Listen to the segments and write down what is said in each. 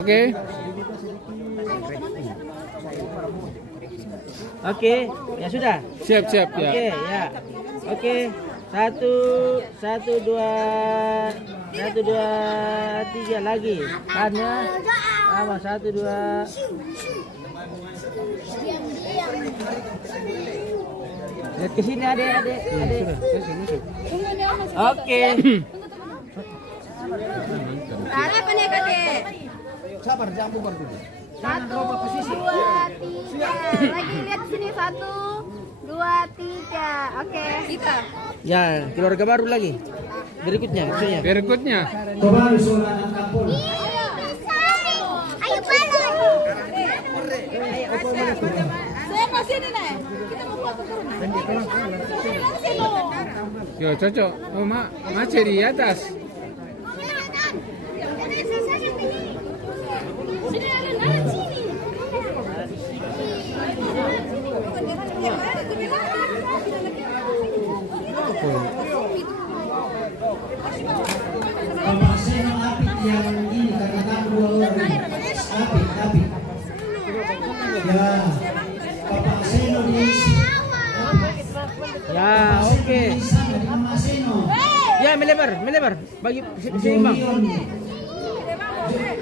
Oke. Oke, ya sudah. Siap ya. Oke, ya. Oke. Satu, dua, tiga lagi. Tahannya. Sama, 1, 2. Lihat ke sini adek. Oke. Apa nih kakek? Sabar, jangan bubar dulu. 1, 2, 3. Lagi lihat sini 1, 2, 3. Oke. Kita. Ya, keluarga baru lagi. Berikutnya. Coba usulan kampung. Ayo balon. Saya mau sini nih. Kita mau buat turun. Yo, cocok. Oh, Mace di atas. Sini ada sini. Bapak Seno Apit yang ini katakan 2 orang. Apit. Ya. Bapak Seno di Ya, oke. sana di Mama Seno. Ya, melebar. Bagi seimbang.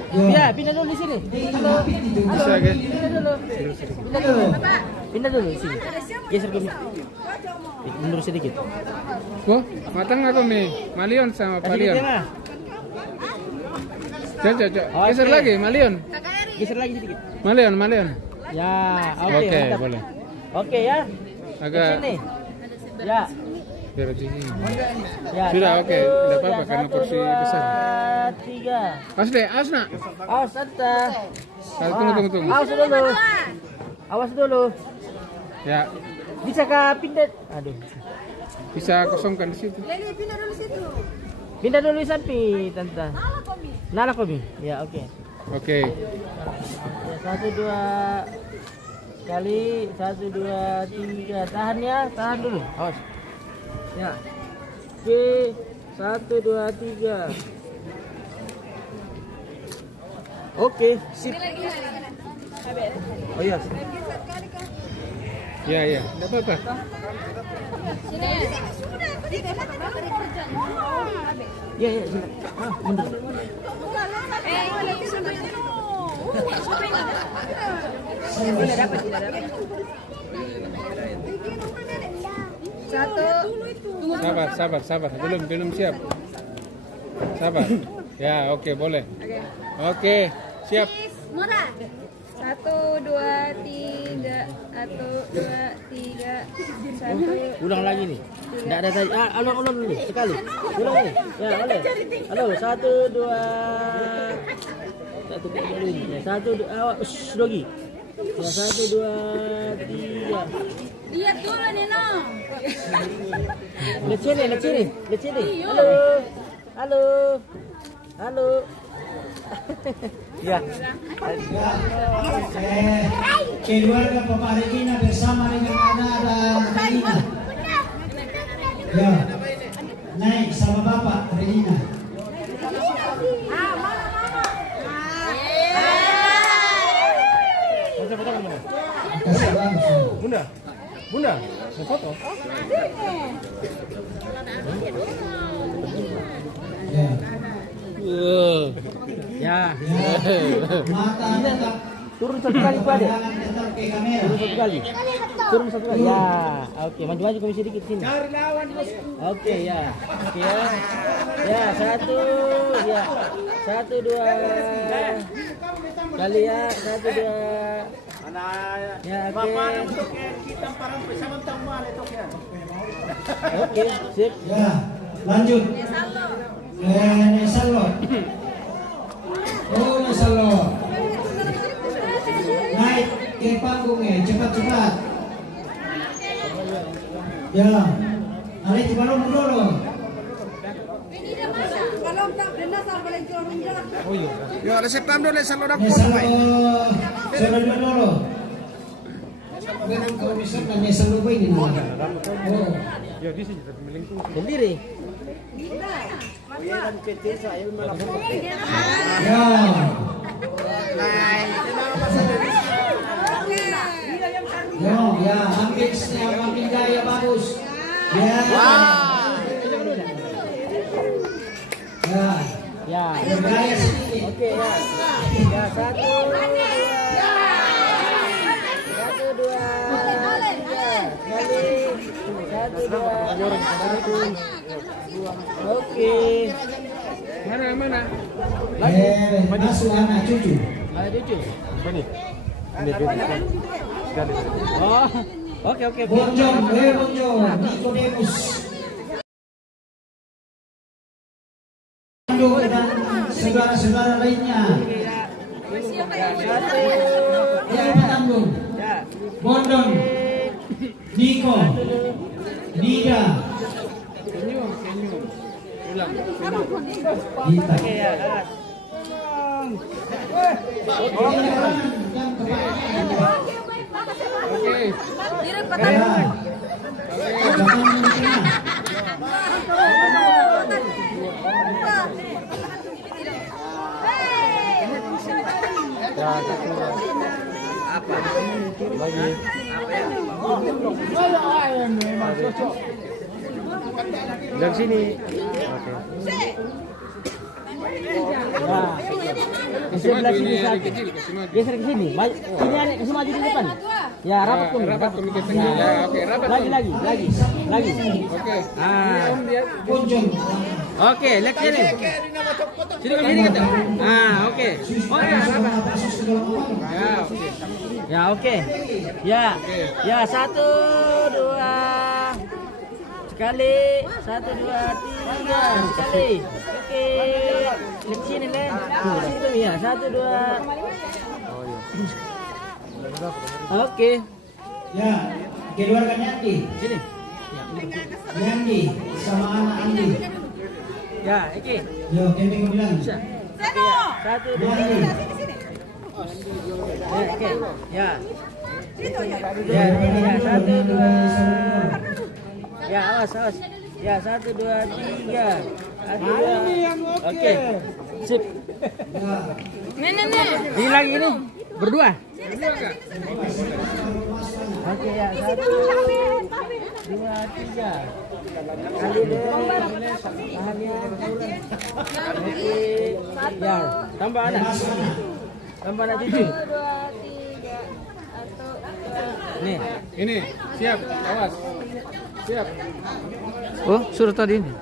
Ya, pindah dulu di sini. Halo. Bisa, guys. Pindah dulu sini. Geser ke mundur sedikit. Wah, matang apa nih? Malion sama Palion. Cocok. Geser Oke. lagi, Malion. Geser lagi sedikit. Malion. Ya, oke. Oke, Mantap. boleh. Oke ya. Agak Sini. Ya. biar di sini. Ya. Sudah, 1, oke. Tidak apa-apa, ya, karena 1, kursi 2, besar. 3. Awas deh, awas nak. Awas Tante. Tunggu. Awas dulu. Awas dulu. Ya, Bisa pindah. Aduh. bisa kosongkan di situ. Leli pindah dulu situ. Pindah dulu sampai Tante. Nala komi. Ya, oke. Oke. Ya, 1, 2 kali 1, 2, 3. Tahan ya, tahan dulu. Awas. Ya. Oke, 1, 2, 3. Oke, sip. Oh iya. Ya. Tidak apa-apa. Sini. Sudah, Ya, sini. Mundur. Tidak dapat. Satu. Sabar. Belum siap. Sabar. Ya, oke, boleh. Oke, siap. Murah. 1, 2, 3. 1, 2, 3. 1. Ulang lagi nih. Enggak ada tadi. Ulang dulu sekali. Ulang lagi. Ya, boleh. Halo, 1, 2. 1, 2 dulu ini. Ya, 1, 2. Awas, lagi. Ya, 1, 2, 3. Lihat dulu nih, Nong. Lihat sini. Halo. Ya. Keluarga Bapak Regina bersama dengan anak dan Regina. Ya. Naik sama Bapak Regina. Kasih bagus. Bunda, mau foto? Ya. Ya. Mata tetap Turun satu kali Pak Adek. pandangan tetap ke kamera. Turun satu kali. Ya. Oke, maju kami sedikit sini. Oke, ya. Oke ya. Ya, 1. Ya. 1, 2. Kali ya. 1, 2. Ya, oke. Oke, sip. Ya, lanjut. Nesalo. Oh, Nesalo. Naik ke panggungnya, cepat. Ya. Mari coba dulu. Oh iya. Yo, reseptam dulu Nesalo dapat. Nesalo. Sudah dulu. Bukan komisar dan Nesalo ini. Oh. Ya di sini tapi melingkung. Sendiri. Ya. Ya, 1, 2, 3. Oke. Mana? Masuk anak cucu. Ada cucu. Oh, oke. Bonjong, Nikodemus. Dan saudara-saudara lainnya. Penanggung. Bondon, Niko, Nida. Dita. Oke ya. Oke. Dari sini. Kasih maju ini sini yang kecil, kasih maju. Geser ke sini. Ini ada kasih maju di depan. Ya, rapat kumi. Rapat kumi ke tengah. Ya, oke, rapat. Lagi. Oke. Bonjong. Oke, lihat sini. Sini ke sini kita. Oke. Oh ya, rapat. Ya, oke. Ya, oke. Ya, 1, 2. Sekali. 1, 2, 3. Sekali. Oke. Lihat sini, Le. Sini ya. 1, 2. Oke. Ya, keluarkan Yandi. Sini. Yandi sama anak Andi. Ya, oke. Yo, kami bilang. Bisa. Oke, ya. 1, 2. Yandi. Ya, oke. Ya. Ya, 1, 2. Ya, awas. Ya, 1, 2, 3. 1, 2. Oke. Sip. Ini lagi ini. Berdua. Oke ya, 1, 2, 3. Kali deh. Oke. Ya, tambah anak. Tambah anak cucu. 1, 2, 3. 1, 2. Nih. Ini, siap, awas. Siap. Oh, suruh tadi ini.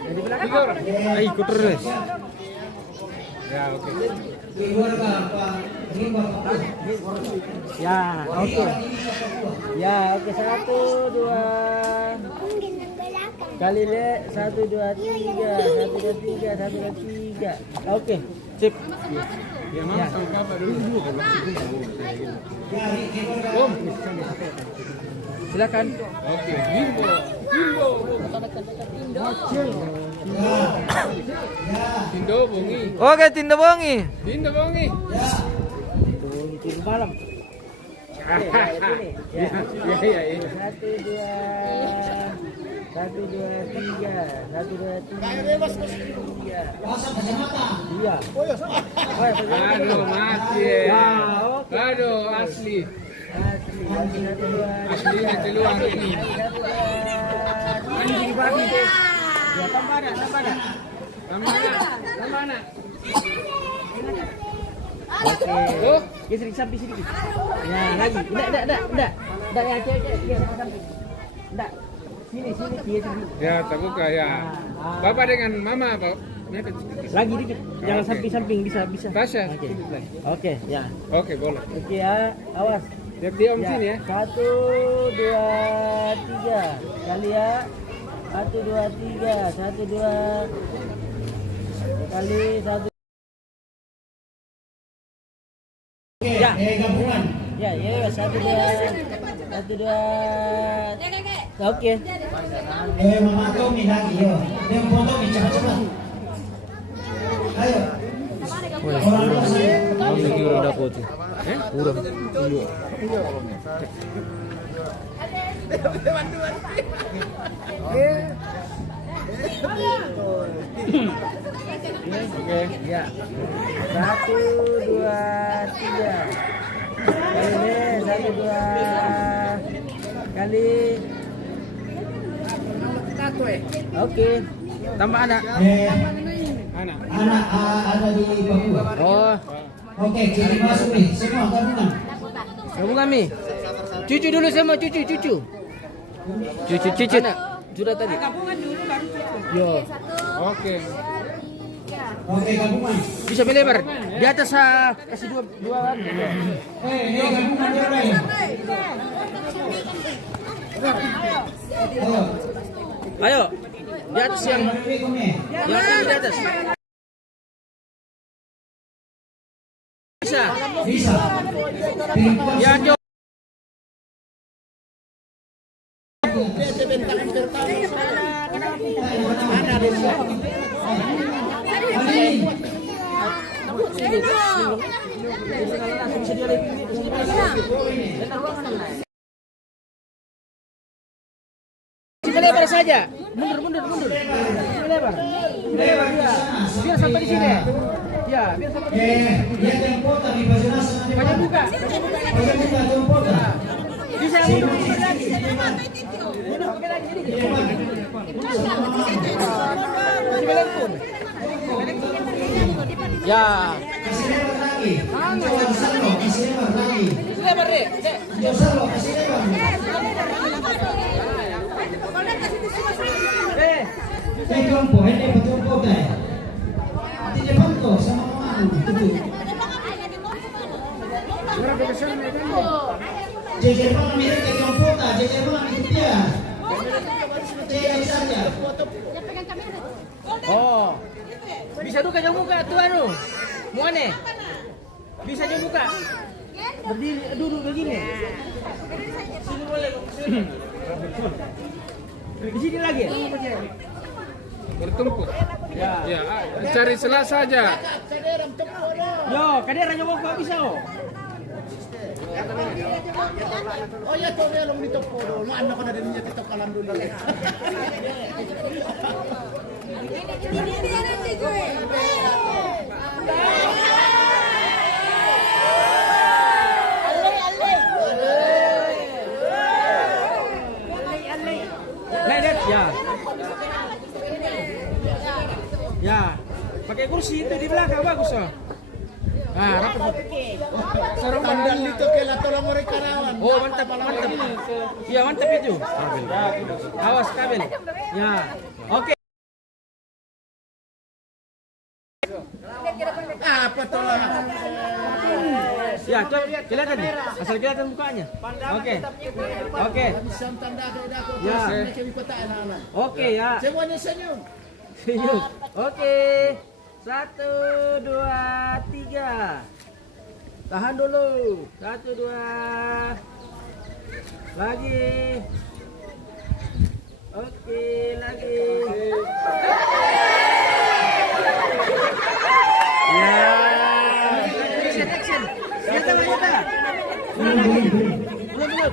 Jadi belakang. Ayo ikut terus. Ya, oke. Keluarga Pak Rimba. Ya, oke. Ya, oke. 1, 2. Kali le 1, 2, 3. 1, 2, 3. 1, 2, 3. Oke. Sip. Ya, mama sama papa dulu. Om. Silakan. Oke, Bimbo. Tindo bongi. Oke, Tindo Bongi. Tindo malam. Ya. 1, 2. 1, 2, 3. 1, 2, 3. Iya. Aduh, mati. Ya, oke. Aduh, asli. Asli nanti luar ini. Ya, tambah ada. Tambah anak. Oke. Oh. Geser ke samping sedikit. Ya, lagi. Enggak. Enggak ya, cewek. Geser ke samping. Enggak. Sini, geser. Ya, terbuka ya. Bapak dengan mama, Pak. Lagi dikit. Jangan samping-samping bisa. Tasya. Oke, ya. Oke, boleh. Oke ya, awas. Lihat dia om sini ya. 1, 2, 3. Kali ya. 1, 2, 3. 1, 2. Kali 1. Ya. Gabungan. Ya, 1, 2. 1, 2. Oke. Mama Tommy lagi yo. Yang foto cepat. Ayo. Orang tua saya. Udah foto. Udah. Oke, ya. 1, 2, 3. Kali ini 1, 2. Kali Oke. Tambah anak. Anak. Anak ada di Papua. Oh, Oke, jadi masuk nih semua gabungan. kamu kami. Cucu dulu semua, cucu. Cucu. Anak. Sudah tadi. Yo. Oke. Oke, gabungan. Bisa melebar. Di atas kasih dua. Ini gabungan yang lain. Ayo. Ayo. Di atas yang Ini. di atas. Bisa. Bisa. Pilih Ya, Jo. Lebar saja. Mundur. Lebar. Biar sampai di sini. Ya, biar sampai di sini. Lihat yang kota di Basnas. Banyak buka. Banyak buka yang kota. Bisa mundur lagi. Ya. Kasih lebar lagi. Kasih lebar lagi. Lebar deh. Kasih lebar. Kelompok ini betul kota. Tidak bantu sama orang betul. Jejer malam ini ke kelompok, jejer malam itu dia. Jejer saja. Oh. Bisa juga jauh buka tuh anu. Muane. Bisa jauh buka. Berdiri duduk begini. Sini boleh. Di sini lagi. Bertumpuk. Ya. Ya, cari celah saja. Yo, kadera nyoba kok bisa oh. Oh ya tuh dia long dito po. Maano ko na din niya TikTok alam dulu. Lihat ya. Ya. Pakai kursi itu di belakang bagus oh. Nah, rapat. Sarong bandal dito kay Lato lang mo rin karawan. Oh, mantap. Iya, mantap itu. Awas kabel. Ya. Oke. Apa to lang? Ya, coba kelihatan. Asal kelihatan mukanya. Oke. Ya. Oke ya. Semuanya senyum. Senyum. Oke. 1, 2, 3. Tahan dulu. 1, 2. Lagi. Oke, lagi. Ya. Action. Lihat mata. Belum.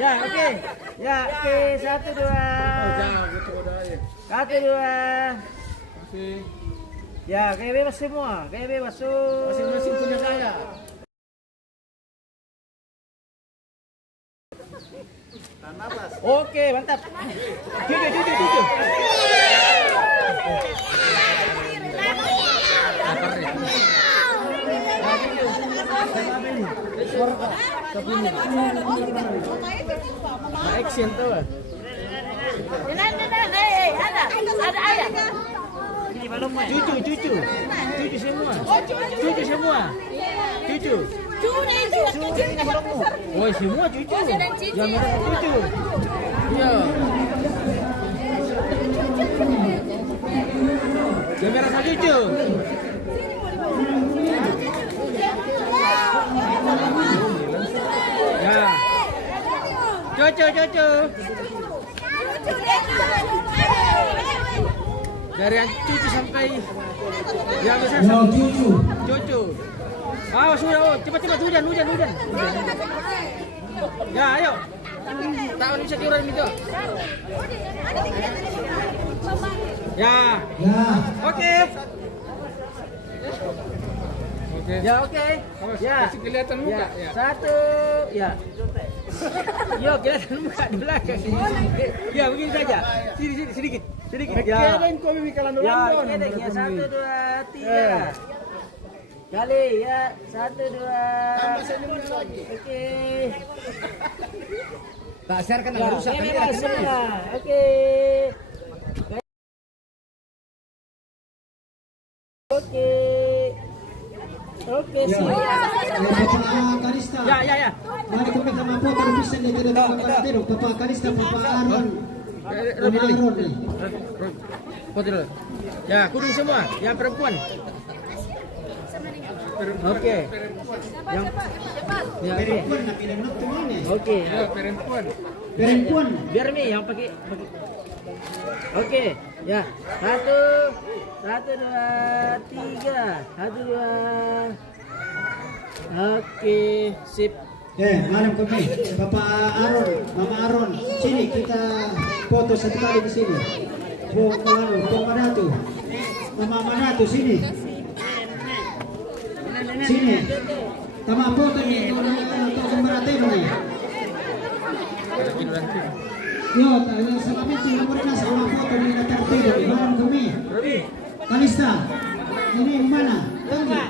Ya, oke. Ya, oke. 1, 2. 1, 2. Masih. Ya, kayak bebas semua. Kayak bebas. Masing-masing punya gaya. Oke, mantap. Cucu. Action tuh. Ada ayah. Cucu semua. Cucu. Oh, semua cucu. Yang merah cucu. Iya. Yang merah sama cucu. Ya. Cucu. Dari yang cucu sampai yang besar sampai cucu. Sudah, cepat hujan. Ya, ayo. Tak bisa diurai itu. Ya. Oke. Oke. Ya oke. Awas, Ya. kasih kelihatan muka. Ya. Ya. Satu. Ya. Yo kelihatan muka di belakang. Ya begini saja. Sini sedikit. Sedikit. Ya. Keren kau Michelangelo Ya, London. kedek ya. 1, 2, 3. Kali ya. 1, 2. Tambah senyumnya lagi. Oke. Tak share kan Ya, rusak ini kan mas semua. Oke. Oke. Oke, sih. Bapak Kalista. Ya. Mari kita minta maaf kalau bisa dia tidak tahu karakter. Bapak Kalista, Bapak Aaron. Bapak Aaron nih. Foto dulu. Ya, kudu semua. Yang perempuan. Oke. Yang ya, oke. Perempuan nak pindah nak tuh mana? Oke. Ya, perempuan. Perempuan. Biar Mi yang pakai. Oke. Ya. 1, 2, 3. 1, 2. Oke, sip. Malam kami, Bapak Aaron, Mama Aaron, sini kita foto satu kali di sini. Bung Manatu, Mama Manatu sini. Sini. Tama foto ni untuk Marateno ni. Yo, sama itu nomor nasa sama foto ni Marateno ni. Malam kami. Kalista, ini mana? Tanggi.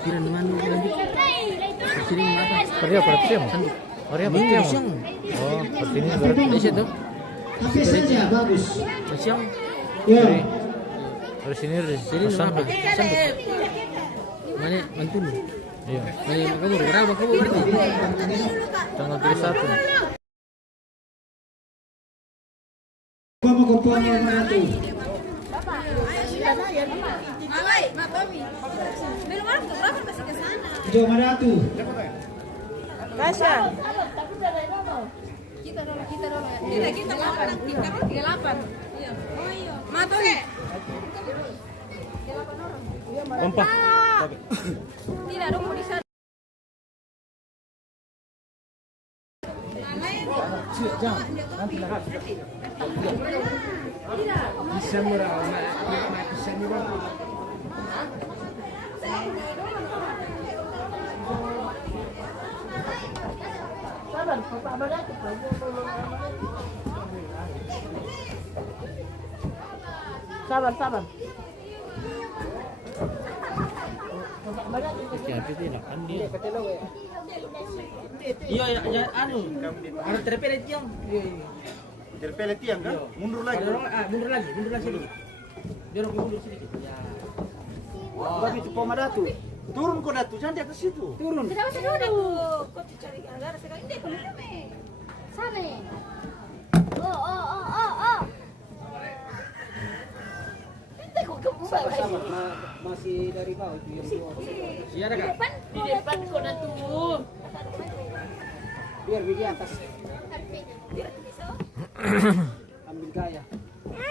Kira naman mo lanjut. Sini apa? Korea pertiam. Korea pertiam. Siang. Oh, seperti ini. Di situ. Tapi saja bagus. Siang. Yo, Dari sini Sini sambut. Mana mantun? Iya. Mana kamu berapa kamu berarti? Tanggal 31. gua mau kumpul Manatu. Jo Manatu. Tasya. Kita dulu. Kita 38. Iya. Oh iya. Matomi. Empat. Tidak dong mau di sana. Bisa murah, bisa murah. Sabar. Siapa itu nak kan dia? Iya, ya anu. Harus terpilih tiang. Terpele tiang kan? Mundur lagi. Mundur lagi sedikit. Dorong mundur sedikit. Ya. Tapi itu Pomadatu. Turun kok Datu, jangan di atas situ. Turun. Tidak usah dulu. Kau cari gara-gara sekali deh kalau sana. Oh. Tidak kok kamu Sama masih dari bawah itu yang Iya ada kak? di depan kau dah tuh. Biar di atas. Ambil gaya.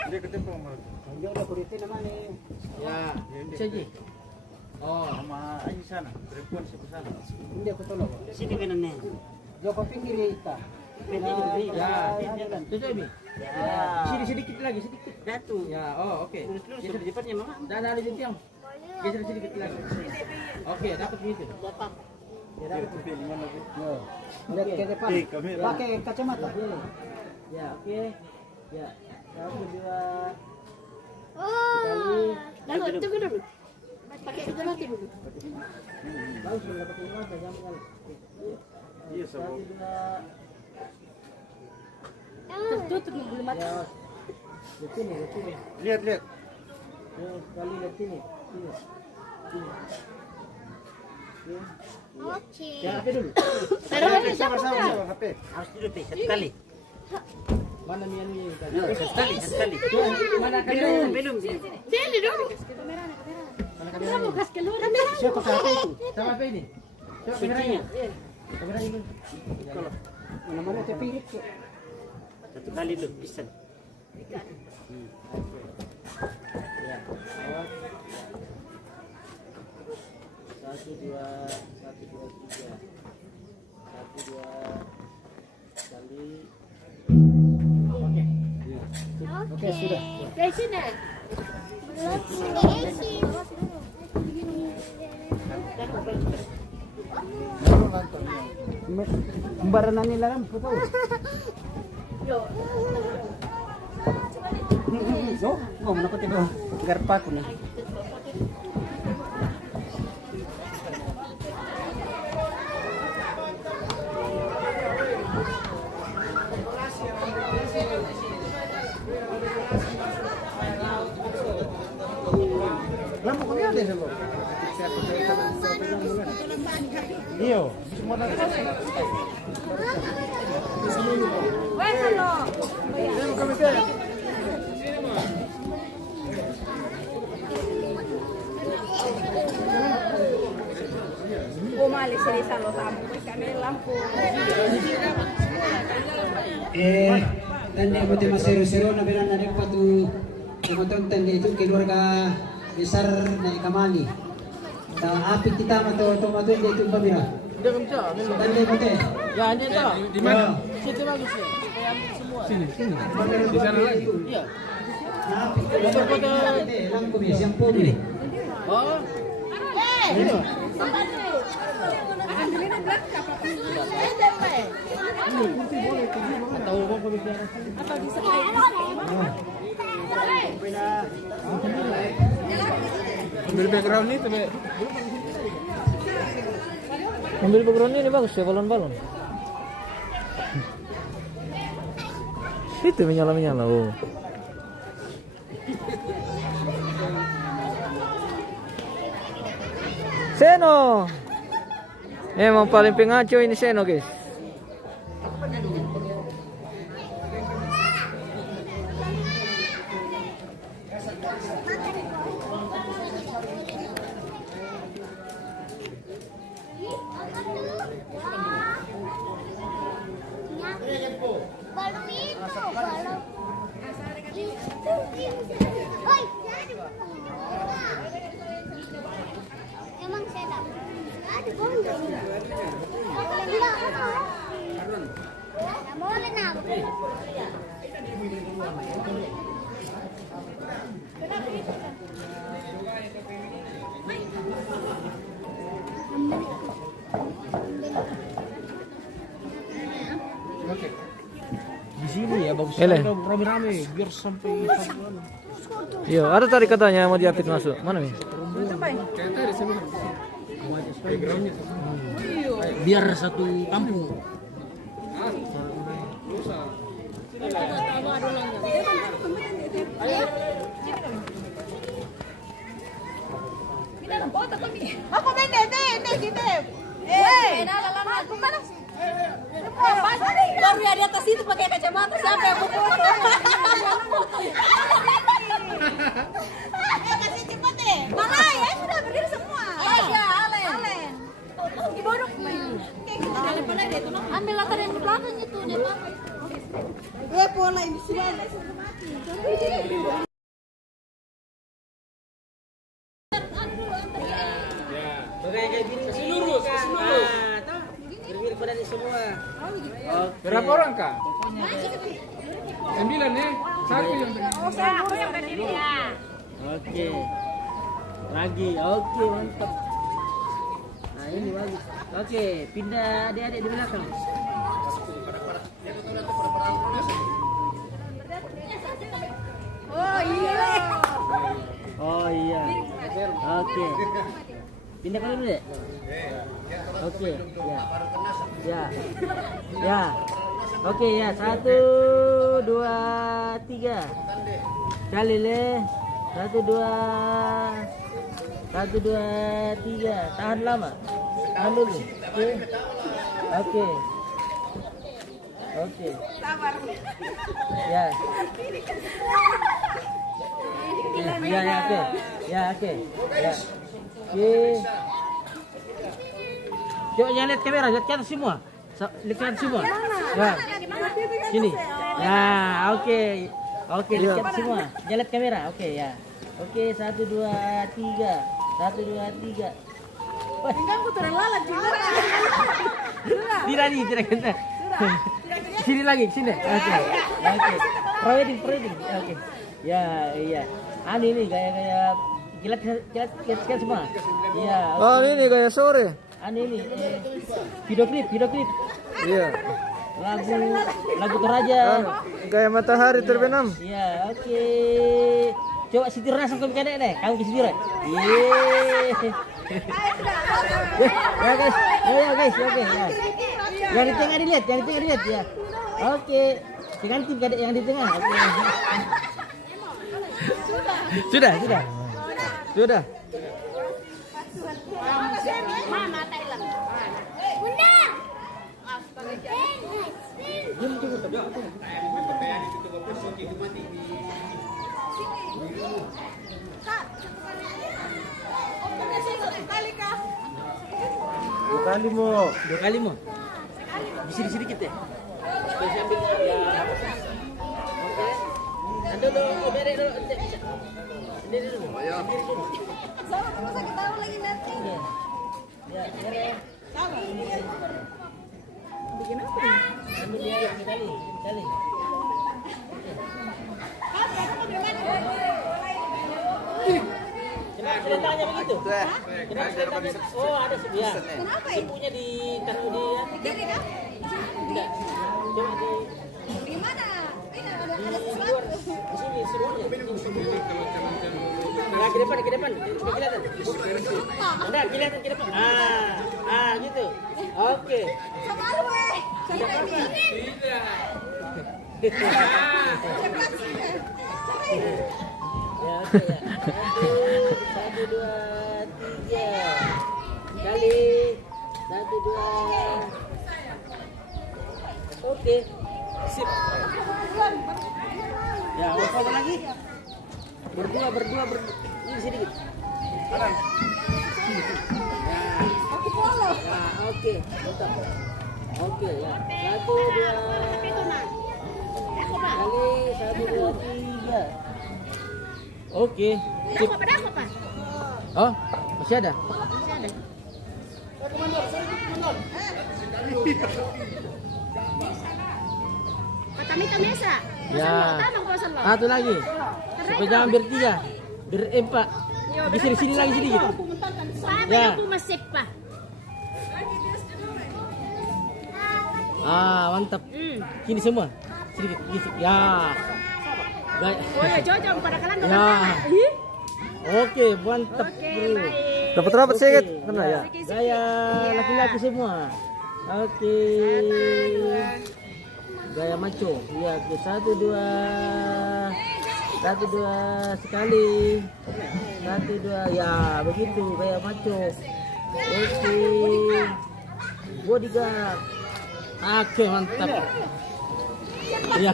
Dia ketemu Pomadatu. Dia udah kuritin namanya. Ya, saja. Oh, Sama aja sana, perempuan sebelah sana. ini aku tolong. Sini kanannya. Joko pinggir ya kita. Ya, tutup ini. Ya. Sini sedikit lagi, sedikit. Datu. Ya, oh oke. Geser di depannya mama. Dan ada di tiang. Geser sedikit lagi. Oke, dapat begitu. Dapat. Ya, dapat. Lihat ke depan. Pakai kacamata. Ya, oke. Ya. Satu, dua. Tunggu dulu. Pakai kacamata dulu. Bagus, sudah pakai kacamata, jangan mengalir. Iya, sama. Tutup belum mati. Ya. Lihat sini. Lihat. Kali lihat sini. Sini. Oke. Ya, HP dulu. Sama HP. Harus dulu, satu kali. Mana mian tadi? Sekali. Mana belum? Sini dulu. Kamu kasih keluar kamera. Siapa HP itu? Sama HP ini. Coba kameranya. Kameranya dulu. Kalau mana-mana saya pinggir. Satu kali dulu, bisa. Ya, awas. 1, 2, 3. 1, 2. Oke, sudah. Kembaran nila lang po tahu. No, mau menakut itu garpa aku nih. Lampu kau ada sih lo? Iyo, semua nanti. Umalis sila sa Lotamo. Kami lampu. Tanda mo tayo masero-sero na binanari pa ito tumutong tanda ito keluarga besar na ikamali. Apit kita mato-tomato ito pamira. Udah kamu cak. Tanda mo tayo. Ya, ini tak. Di mana? Situ bagus ya. Saya ambil semua. Sini. Di sana lagi. Iya. Apit kita lang kumis yang pobre. Oh. Ini. Tahu kok pemikiran. Apa bisa? Ambil background nih tuh, Be. Ambil background ini bagus ya, balon-balon. Itu menyala-menyala. Oh. Seno. Emang paling pengaco ini Seno, guys. Emang saya dapat. Ada bongga. Boleh nak. Di sini ya bagus. Rame-rame biar sampai. Iya, ada tadi katanya mau diapit masuk. Mana nih? Kayak tadi sini. Backgroundnya tuh. Biar satu kampung. Ako hindi kita. Aku mana? Baru ya di atas itu pakai kacamata siapa yang mau foto? Kasih cepat deh. Mana ya sudah berdiri semua. Ya, Alen. Ibodok. Ambil latar yang di belakang itu deh, Pak. Pola ini sudah mati. Kayak gini. Kasih lurus. Biar pada di semua. Berapa orang, Kak? 9 nih. Satu yang berdiri. Oh, saya yang berdiri ya. Oke. Lagi. Oke, mantap. Nah, ini bagus. Oke, pindah adik-adik di belakang. Oh iya. Oh iya. Oke. Pindah kali dulu deh. Oke, ya. Ya. Ya. Oke ya, 1, 2, 3. Kali le. 1, 2. 1, 2, 3. Tahan lama. Tahan dulu. Oke. Oke. Oke. Ya. Ya, ya, oke. Ya, oke. Ya. Oke. Coba jangan lihat kamera, lihat ke atas semua. Lihat ke atas semua. Ya. Sini. Ya, oke. Oke, lihat ke atas semua. Jangan lihat kamera. Oke, ya. Oke, 1, 2, 3. 1, 2, 3. Pingganku turun lalat juga. Tidak nih, tidak kena. Tidak Sini lagi, sini. Oke. Providing. Oke. Ya, iya. Ini gaya kilat semua. Iya. Oh, ini kayak sore. Ini video klip. Iya. Lagu Toraja. Kayak matahari terbenam. Iya, oke. Coba sitir langsung ke kedek deh. Kamu ke sitir. Iya. Ya guys. Oke. Ya. Yang di tengah dilihat ya. Oke. Jangan tim kadek yang di tengah. Oke. Sudah. Mama Thailand. Bunda. Dua kali mau. Di sini sedikit ya. Saya ambil ya. Oke. Anda dulu, beri dulu. Ini dulu. Sama kamu sakit tahu lagi nanti. Ya. Bikin apa? Ambil dia sekali. Kenapa selendangnya begitu? Kenapa selendangnya? Oh, ada sebiar. Kenapa ya? Sepunya ditaruh di Kiri kah? enggak. Coba Di mana? Ini ada di sesuatu. luar. Di sini serunya. Nah, ke depan. Sudah kelihatan. Ada kelihatan ke depan. Gitu. Oke. Sama lu, weh. Saya ini. Cepat sih. Ya, oke ya. 1, 2, 3. Kali. 1, 2. Oke. Sip. Ya, apa lagi? Berdua. Ini sedikit. Kanan. Aku follow. Nah, oke. Mantap. Oke ya. 1, 2. Kali 1, 2, 3. Oke. Sip. Pada aku, Pak. Oh, masih ada. Kata mesa. Ya. Satu lagi. Supaya jangan bertiga. Berempat. Di sini lagi sedikit. Ya. Aku masih, Pak. Mantap. Kini semua. Sedikit. Ya. Oh ya, cocok pada kalian. Ya. Oke, mantap. Bro. Dapat rapat sedikit. Kena ya. Gaya laki-laki semua. Oke. Gaya maco. Ya, oke. 1, 2. 1, 2 sekali. 1, 2. Ya, begitu gaya maco. Oke. Bodyguard. Oke, mantap. Ya.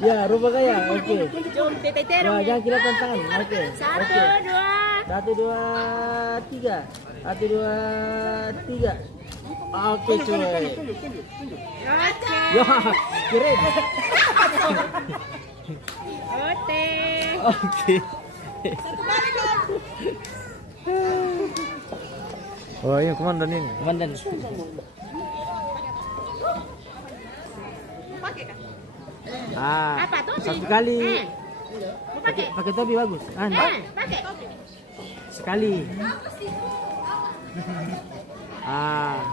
Ya, rubah gaya. Oke. Jom, tetero. Wah, jangan kelihatan tangan. Oke. 1, 2. 1, 2, 3. 1, 2, 3. Oke, cuy. Ya, keren. Oke. Oh, ini komandan ini. Komandan. Apa tuh? Satu kali. Mau pakai? Pakai topi bagus. Pakai. Sekali.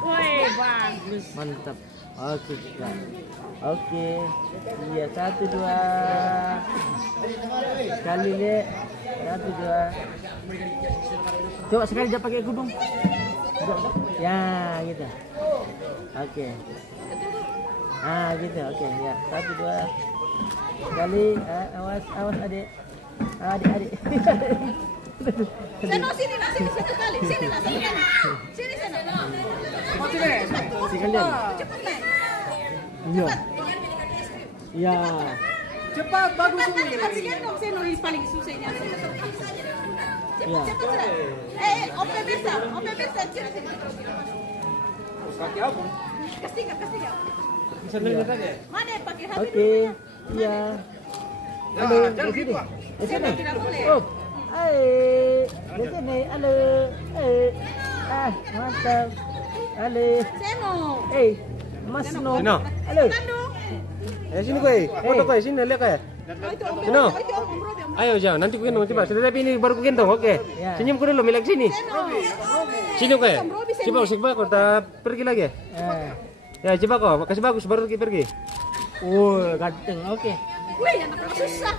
Woi, bagus. Mantap. Oke. Oke. Iya, 1, 2. Sekali, Le. 1, 2. Coba sekali dia pakai kudung. Ya, gitu. Oke. Gitu. Oke, ya. 1, 2. Sekali. Awas adik. Adik. Seno sini satu kali. Sini. Sini. Sekalian. Cepat, Nek. Iya. Iya. Cepat, bagus ini. Kasihan dong Seno ini paling susahnya. Iya. Cepat. Ope bisa. Sini. Pakai apa? Kasih enggak? Bisa lihat aja. Mana yang pakai HP Oke. Iya. Halo, jangan di sini. gitu, Pak. Di sini. Tidak boleh. Oh. Di sini. Halo. Mantap. Halo. Seno. Mas no. Sino? Halo. Sini kowe. Foto kowe sini lihat kowe. Sino? Ayo jangan nanti ku gendong coba. Sudah tapi ini baru ku gendong. Oke. Ya. Senyum ku dulu milik sini. Sini kowe. Coba kau pergi lagi. Ya coba kau kasih bagus baru pergi. Ganteng. Oke. Wih, anak susah.